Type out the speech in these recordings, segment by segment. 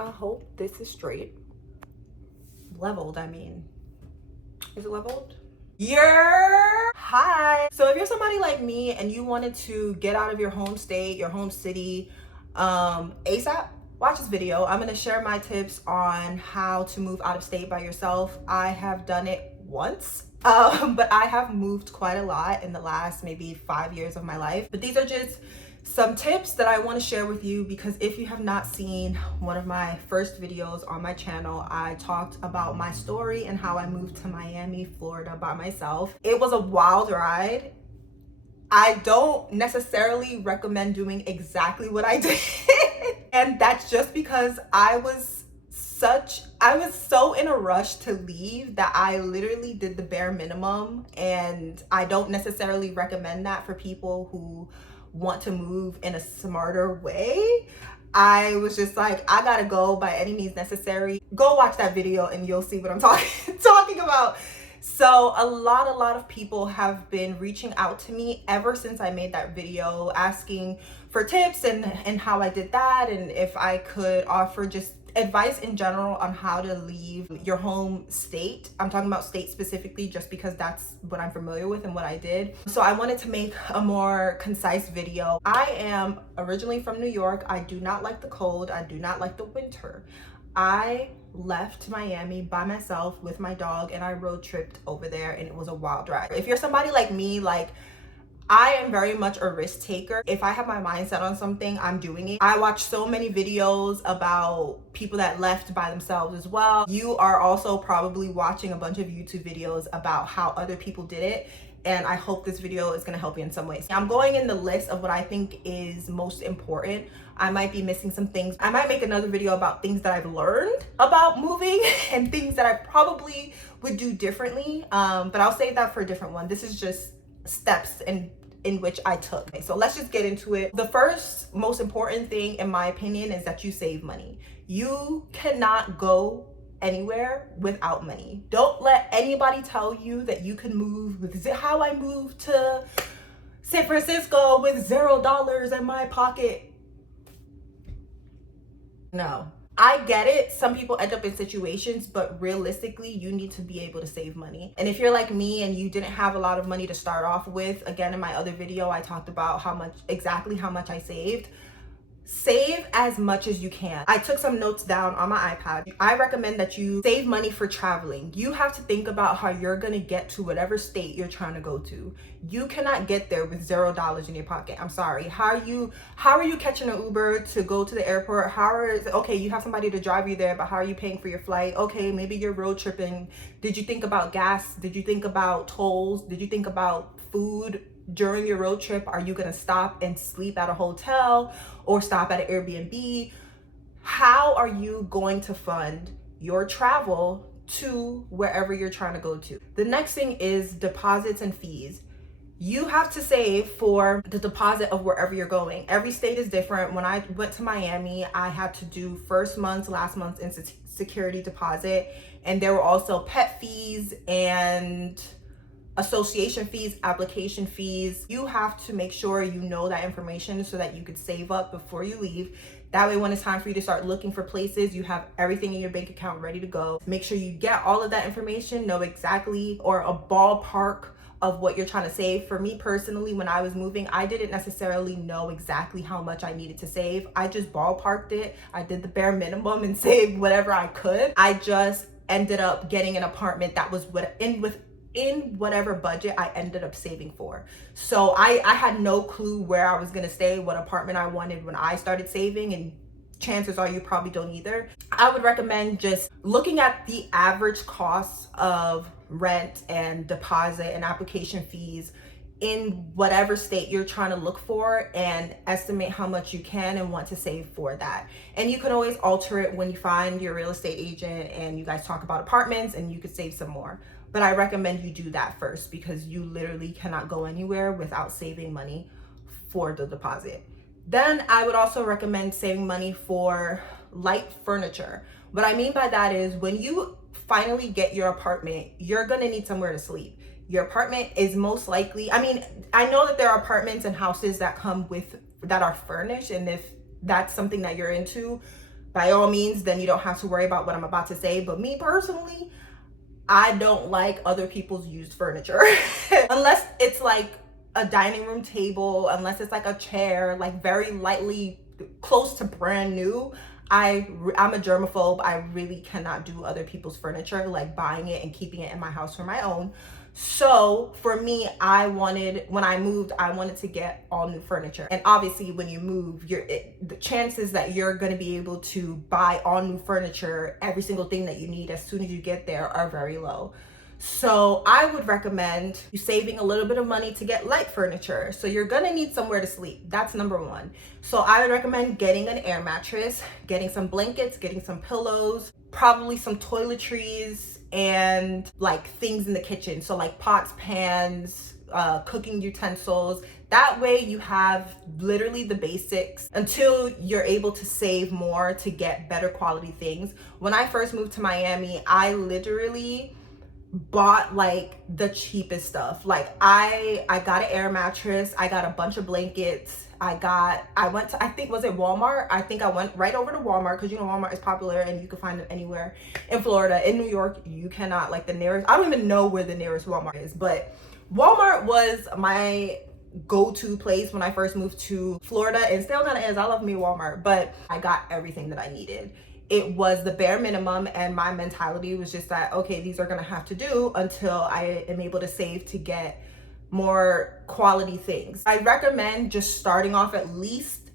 I hope this is straight. Leveled, I mean. Is it leveled? Hi. So if you're somebody like me and you wanted to get out of your home state, your home city, ASAP, watch this video. I'm gonna share my tips on how to move out of state by yourself. I have done it once. But I have moved quite a lot in the last maybe 5 years of my life. But these are just some tips that I want to share with you, because if you have not seen one of my first videos on my channel, I talked about my story and how I moved to Miami, Florida by myself. It was a wild ride. I don't necessarily recommend doing exactly what I did. And that's just because I was so in a rush to leave that I literally did the bare minimum, and I don't necessarily recommend that for people who want to move in a smarter way. I was just like, I gotta go by any means necessary. Go watch that video and you'll see what I'm talking about. So a lot of people have been reaching out to me ever since I made that video, asking for tips and how I did that, and if I could offer just advice in general on how to leave your home state. I'm talking about state specifically just because that's what I'm familiar with and what I did. So I wanted to make a more concise video. I am originally from New York. I do not like the cold. I do not like the winter. I left Miami by myself with my dog and I road tripped over there, and it was a wild ride. If you're somebody like me, like, I am very much a risk taker. If I have my mind set on something, I'm doing it. I watch so many videos about people that left by themselves as well. You are also probably watching a bunch of YouTube videos about how other people did it, and I hope this video is gonna help you in some ways. I'm going in the list of what I think is most important. I might be missing some things. I might make another video about things that I've learned about moving and things that I probably would do differently, but I'll save that for a different one. This is just steps in which I took. Okay, so let's just get into it. The first most important thing, in my opinion, is that you save money. You cannot go anywhere without money. Don't let anybody tell you that you can move with how I moved to San Francisco with $0 in my pocket. No. I get it. Some people end up in situations, but realistically, you need to be able to save money. And if you're like me and you didn't have a lot of money to start off with, again, in my other video, I talked about exactly how much I saved. Save as much as you can. I took some notes down on my iPad. I recommend that you save money for traveling. You have to think about how you're gonna get to whatever state you're trying to go to. You cannot get there with $0 in your pocket. I'm sorry. How are you catching an Uber to go to the airport? Okay, you have somebody to drive you there, but how are you paying for your flight? Okay, maybe you're road tripping. Did you think about gas? Did you think about tolls? Did you think about food? During your road trip, are you gonna stop and sleep at a hotel or stop at an Airbnb? How are you going to fund your travel to wherever you're trying to go to? The next thing is deposits and fees. You have to save for the deposit of wherever you're going. Every state is different. When I went to Miami, I had to do first month, last month, and security deposit. And there were also pet fees and association fees, application fees. You have to make sure you know that information so that you could save up before you leave. That way, when it's time for you to start looking for places, you have everything in your bank account ready to go. Make sure you get all of that information, know exactly, or a ballpark of what you're trying to save. For me personally, when I was moving, I didn't necessarily know exactly how much I needed to save. I just ballparked it. I did the bare minimum and saved whatever I could. I just ended up getting an apartment that was in whatever budget I ended up saving for. So I had no clue where I was gonna stay, what apartment I wanted when I started saving, and chances are you probably don't either. I would recommend just looking at the average costs of rent and deposit and application fees in whatever state you're trying to look for, and estimate how much you can and want to save for that. And you can always alter it when you find your real estate agent and you guys talk about apartments, and you could save some more. But I recommend you do that first, because you literally cannot go anywhere without saving money for the deposit. Then I would also recommend saving money for light furniture. What I mean by that is, when you finally get your apartment, you're gonna need somewhere to sleep. Your apartment is most likely, I mean, I know that there are apartments and houses that are furnished, and if that's something that you're into, by all means, then you don't have to worry about what I'm about to say. But me personally, I don't like other people's used furniture unless it's like a dining room table, unless it's like a chair, like very lightly close to brand new. I'm a germaphobe. I really cannot do other people's furniture, like buying it and keeping it in my house for my own. So for me, when I moved, I wanted to get all new furniture. And obviously when you move, the chances that you're going to be able to buy all new furniture, every single thing that you need as soon as you get there, are very low. So I would recommend you saving a little bit of money to get light furniture. So you're gonna need somewhere to sleep. That's number one. So I would recommend getting an air mattress, getting some blankets, getting some pillows, probably some toiletries, and like things in the kitchen. So like pots, pans, cooking utensils. That way you have literally the basics until you're able to save more to get better quality things. When I first moved to Miami, I literally bought like the cheapest stuff. Like I got an air mattress, I got a bunch of blankets, I went to, I think, was it Walmart? I think I went right over to Walmart, because you know Walmart is popular and you can find them anywhere in Florida. In New York, you cannot. Like the nearest, I don't even know where the nearest Walmart is, but Walmart was my go-to place when I first moved to Florida, and still kind of is. I love me Walmart, but I got everything that I needed. It was the bare minimum, and my mentality was just that, okay, these are gonna have to do until I am able to save to get more quality things. I recommend just starting off at least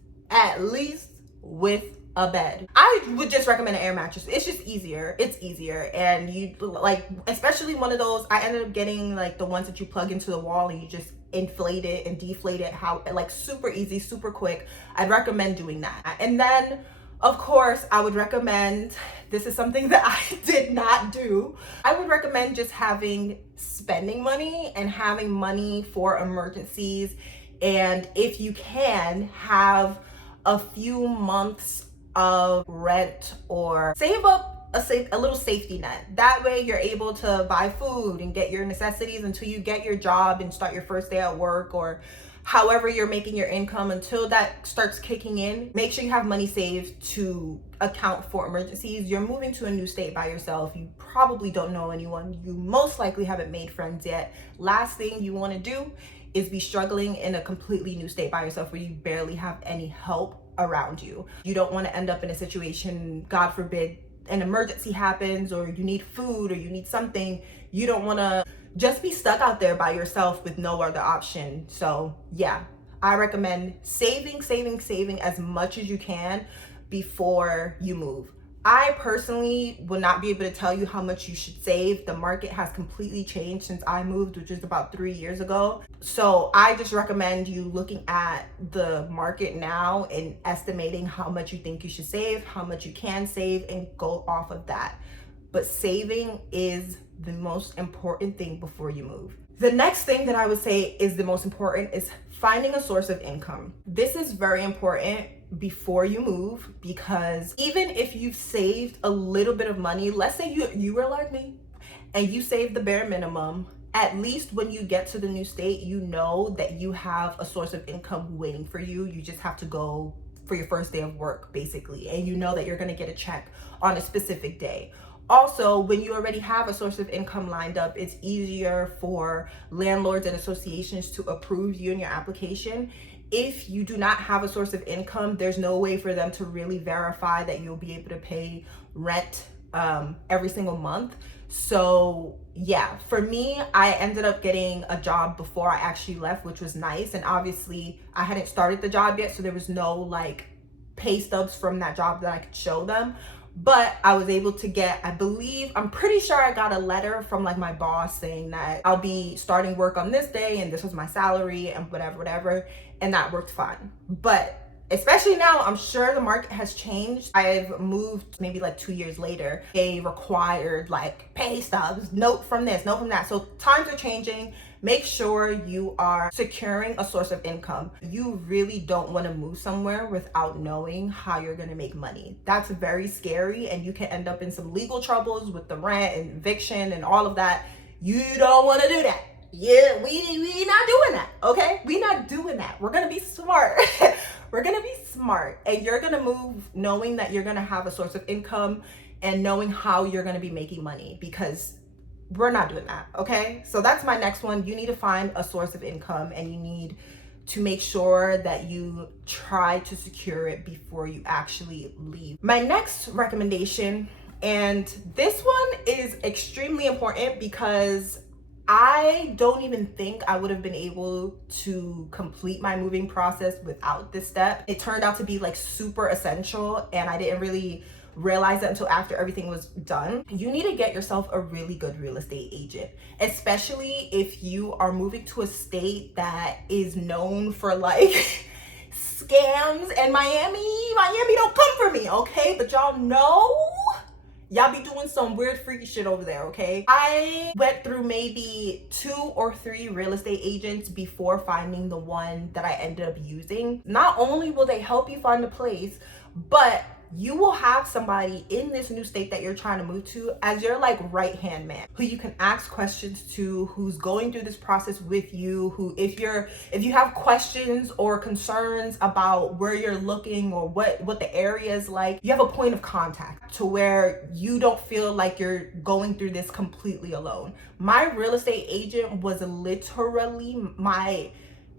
with a bed. I would just recommend an air mattress. It's just easier. It's easier. And you like, especially one of those, I ended up getting like the ones that you plug into the wall and you just inflate it and deflate it, how like super easy, super quick. I'd recommend doing that. And then of course, I would recommend, this is something that I did not do, I would recommend just spending money and having money for emergencies. And if you can, have a few months of rent or save up a little safety net. That way you're able to buy food and get your necessities until you get your job and start your first day at work, or however you're making your income until that starts kicking in. Make sure you have money saved to account for emergencies. You're moving to a new state by yourself. You probably don't know anyone. You most likely haven't made friends yet. Last thing you want to do is be struggling in a completely new state by yourself where you barely have any help around you. You don't want to end up in a situation, God forbid, an emergency happens, or you need food, or you need something. You don't want to just be stuck out there by yourself with no other option. So yeah, I recommend saving as much as you can before you move. I personally will not be able to tell you how much you should save. The market has completely changed since I moved, which is about 3 years ago. So I just recommend you looking at the market now and estimating how much you think you should save, how much you can save, and go off of that. But saving is the most important thing before you move. The next thing that I would say is the most important is finding a source of income. This is very important before you move, because even if you've saved a little bit of money, let's say you were like me and you saved the bare minimum, at least when you get to the new state, you know that you have a source of income waiting for you. You just have to go for your first day of work, basically, and you know that you're going to get a check on a specific day. Also, when you already have a source of income lined up, it's easier for landlords and associations to approve you and your application. If you do not have a source of income, there's no way for them to really verify that you'll be able to pay rent every single month. So yeah, for me, I ended up getting a job before I actually left, which was nice. And obviously I hadn't started the job yet, so there was no like pay stubs from that job that I could show them. But I was able to get, I'm pretty sure I got a letter from like my boss saying that I'll be starting work on this day and this was my salary and whatever. And that worked fine. But especially now, I'm sure the market has changed. I've moved maybe like 2 years later. They required like pay stubs, note from this, note from that. So times are changing. Make sure you are securing a source of income. You really don't want to move somewhere without knowing how you're going to make money. That's very scary, and you can end up in some legal troubles with the rent and eviction and all of that. You don't want to do that. Yeah, we not doing that, okay? We not doing that. We're going to be smart. We're gonna be smart, and you're gonna move knowing that you're gonna have a source of income and knowing how you're gonna be making money, because we're not doing that, okay? So that's my next one. You need to find a source of income, and you need to make sure that you try to secure it before you actually leave. My next recommendation, and this one is extremely important because I don't even think I would have been able to complete my moving process without this step. It turned out to be like super essential, and I didn't really realize it until after everything was done. You need to get yourself a really good real estate agent, especially if you are moving to a state that is known for like scams. And Miami don't come for me, okay? But y'all know y'all be doing some weird freaky shit over there, okay? I went through maybe 2 or 3 real estate agents before finding the one that I ended up using. Not only will they help you find a place, but you will have somebody in this new state that you're trying to move to as your like right hand man, who you can ask questions to, who's going through this process with you, who if you have questions or concerns about where you're looking or what the area is like, you have a point of contact to where you don't feel like you're going through this completely alone. My real estate agent was literally my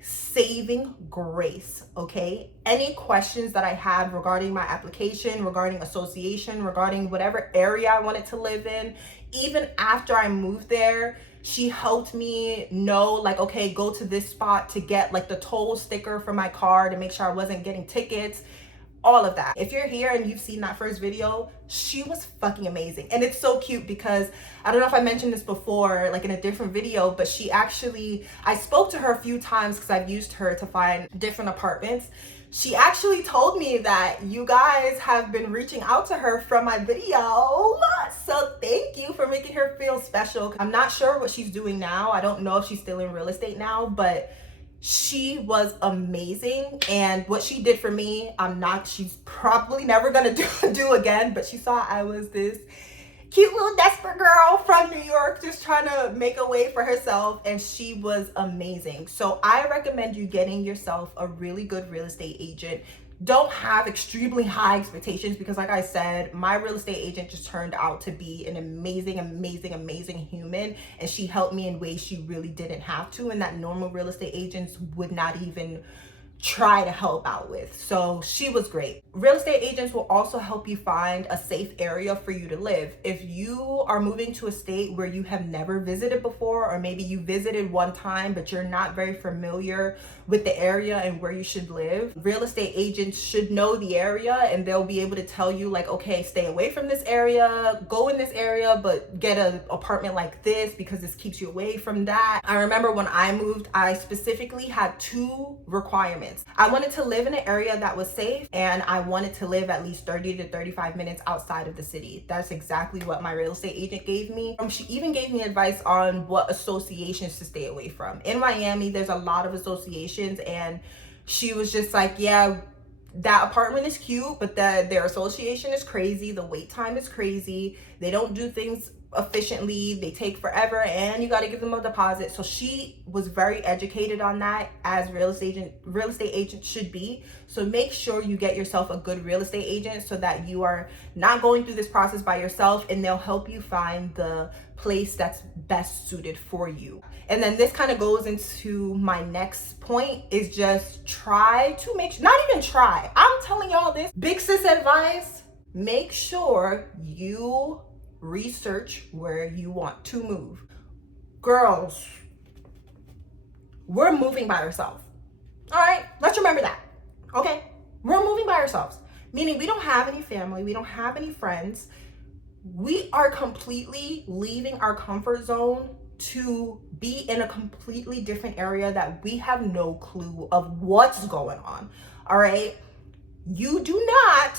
saving grace, okay? Any questions that I had regarding my application, regarding association, regarding whatever area I wanted to live in, even after I moved there, she helped me know like, okay, go to this spot to get like the toll sticker for my car to make sure I wasn't getting tickets. All of that. If you're here and you've seen that first video, she was fucking amazing. And it's so cute because I don't know if I mentioned this before, like in a different video, but I spoke to her a few times because I've used her to find different apartments. She actually told me that you guys have been reaching out to her from my video. So thank you for making her feel special. I'm not sure what she's doing now. I don't know if she's still in real estate now, but she was amazing. And what she did for me, she's probably never gonna do again, but she saw I was this cute little desperate girl from New York just trying to make a way for herself, and she was amazing. So I recommend you getting yourself a really good real estate agent. Don't have extremely high expectations because like I said, my real estate agent just turned out to be an amazing human, and she helped me in ways she really didn't have to, and that normal real estate agents would not even try to help out with. So she was great. Real estate agents will also help you find a safe area for you to live. If you are moving to a state where you have never visited before, or maybe you visited one time but you're not very familiar with the area and where you should live, real estate agents should know the area, and they'll be able to tell you like, okay, stay away from this area, go in this area, but get an apartment like this because this keeps you away from that. I remember when I moved, I specifically had 2 requirements. I wanted to live in an area that was safe, and I wanted to live at least 30 to 35 minutes outside of the city. That's exactly what my real estate agent gave me. She even gave me advice on what associations to stay away from. In Miami, there's a lot of associations, and she was just like, yeah, that apartment is cute, but their association is crazy. The wait time is crazy. They don't do things efficiently. They take forever, and you got to give them a deposit. So she was very educated on that, as real estate agents should be. So make sure you get yourself a good real estate agent so that you are not going through this process by yourself, and they'll help you find the place that's best suited for you. And then this kind of goes into my next point, is just try to not even try. I'm telling y'all this big sis advice. Make sure you research where you want to move. Girls, we're moving by ourselves. All right, let's remember that. Okay, we're moving by ourselves, meaning we don't have any family, we don't have any friends. We are completely leaving our comfort zone to be in a completely different area that we have no clue of what's going on. All right, you do not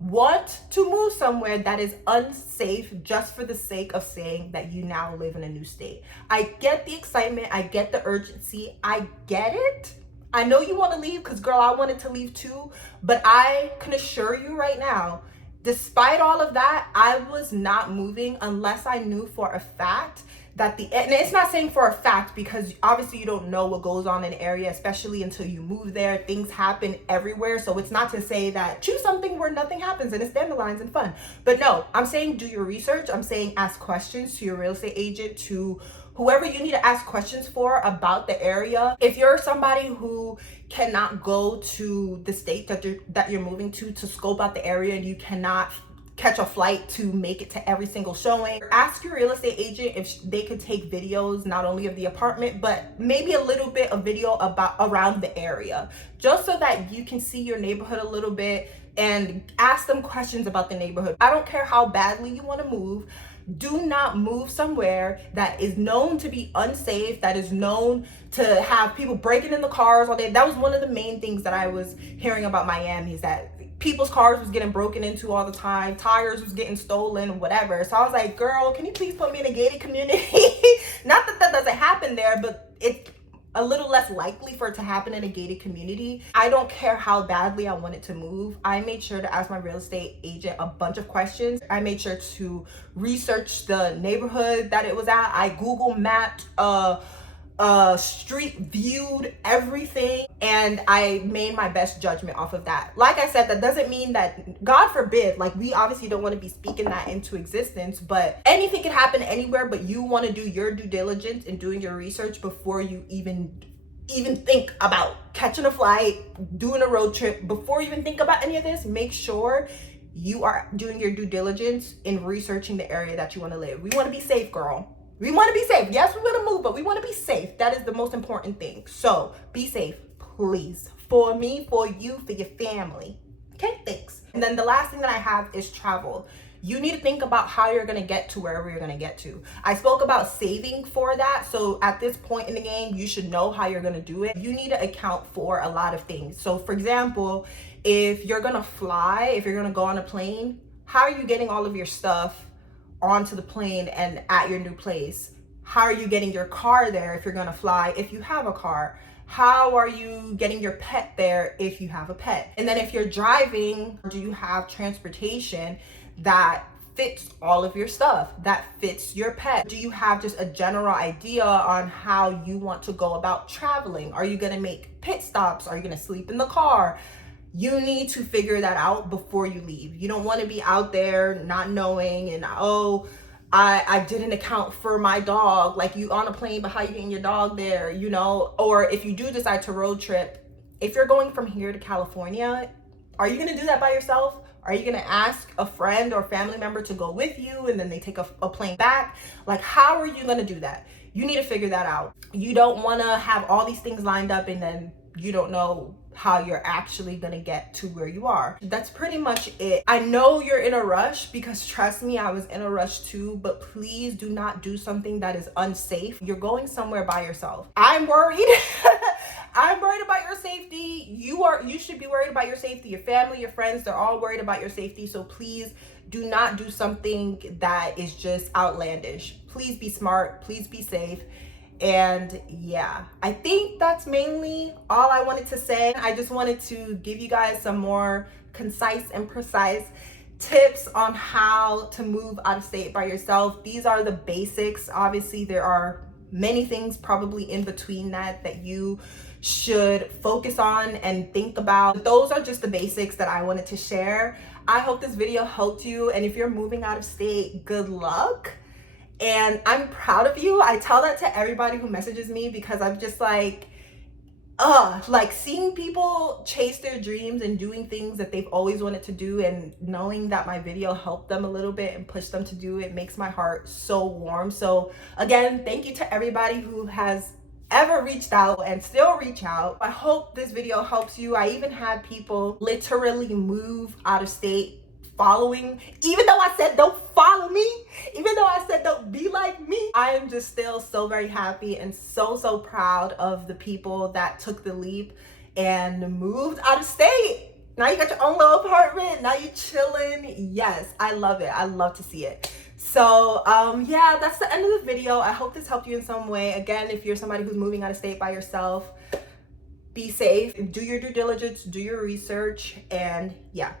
want to move somewhere that is unsafe just for the sake of saying that you now live in a new state. I get the excitement, I get the urgency, I get it. I know you want to leave, because girl, I wanted to leave too, but I can assure you right now, despite all of that, I was not moving unless I knew for a fact and it's not saying for a fact, because obviously you don't know what goes on in an area, especially until you move there. Things happen everywhere. So it's not to say that choose something where nothing happens and it's dandelions and fun. But no, I'm saying do your research. I'm saying ask questions to your real estate agent, to whoever you need to ask questions for about the area. If you're somebody who cannot go to the state that you're moving to scope out the area, and you cannot catch a flight to make it to every single showing, ask your real estate agent if they could take videos, not only of the apartment, but maybe a little bit of video about around the area, just so that you can see your neighborhood a little bit and ask them questions about the neighborhood. I don't care how badly you want to move. Do not move somewhere that is known to be unsafe, that is known to have people breaking in the cars all day. That was one of the main things that I was hearing about Miami, is that people's cars was getting broken into all the time, tires was getting stolen, whatever. So I was like, girl, can you please put me in a gated community? Not that that doesn't happen there, but it's a little less likely for it to happen in a gated community. I don't care how badly I wanted to move. I made sure to ask my real estate agent a bunch of questions. I made sure to research the neighborhood that it was at. I Google mapped street viewed everything, and I made my best judgment off of that. Like I said, that doesn't mean that, God forbid, like, we obviously don't want to be speaking that into existence, but anything can happen anywhere. But you want to do your due diligence and doing your research before you even think about catching a flight, doing a road trip. Before you even think about any of this, make sure you are doing your due diligence in researching the area that you want to live. We want to be safe, girl. We want to be safe. Yes, we want to move, but we want to be safe. That is the most important thing. So be safe, please. For me, for you, for your family. Okay, thanks. And then the last thing that I have is travel. You need to think about how you're going to get to wherever you're going to get to. I spoke about saving for that. So at this point in the game, you should know how you're going to do it. You need to account for a lot of things. So for example, if you're going to fly, if you're going to go on a plane, how are you getting all of your stuff onto the plane and at your new place? How are you getting your car there if you're going to fly, if you have a car? How are you getting your pet there if you have a pet? And then if you're driving, do you have transportation that fits all of your stuff, that fits your pet? Do you have just a general idea on how you want to go about traveling? Are you going to make pit stops? Are you going to sleep in the car? You need to figure that out before you leave. You don't want to be out there not knowing, and I didn't account for my dog. Like, you on a plane, but how you getting your dog there, you know? Or if you do decide to road trip, if you're going from here to California, are you going to do that by yourself? Are you going to ask a friend or family member to go with you and then they take a plane back? Like, how are you going to do that? You need to figure that out. You don't want to have all these things lined up and then you don't know how you're actually gonna get to where you are. That's pretty much it. I know you're in a rush, because trust me, I was in a rush too, but please do not do something that is unsafe. You're going somewhere by yourself. I'm worried. I'm worried about your safety. You should be worried about your safety. Your family, your friends, they're all worried about your safety. So please do not do something that is just outlandish. Please be smart, please be safe. And yeah, I think that's mainly all I wanted to say. I just wanted to give you guys some more concise and precise tips on how to move out of state by yourself. These are the basics. Obviously, there are many things probably in between that you should focus on and think about. Those are just the basics that I wanted to share. I hope this video helped you. And if you're moving out of state, good luck. And I'm proud of you. I tell that to everybody who messages me, because I'm just like seeing people chase their dreams and doing things that they've always wanted to do, and knowing that my video helped them a little bit and pushed them to do it makes my heart so warm. So again, thank you to everybody who has ever reached out and still reach out. I hope this video helps you. I even had people literally move out of state following, even though I said don't follow me, even though I said don't be like me. I am just still so very happy and so proud of the people that took the leap and moved out of state. Now you got your own little apartment, now you're chilling. Yes, I love it. I love to see it. So yeah, that's the end of the video. I hope this helped you in some way. Again, if you're somebody who's moving out of state by yourself, be safe, do your due diligence, do your research, and yeah.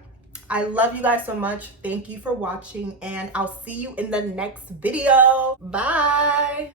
I love you guys so much. Thank you for watching, and I'll see you in the next video. Bye.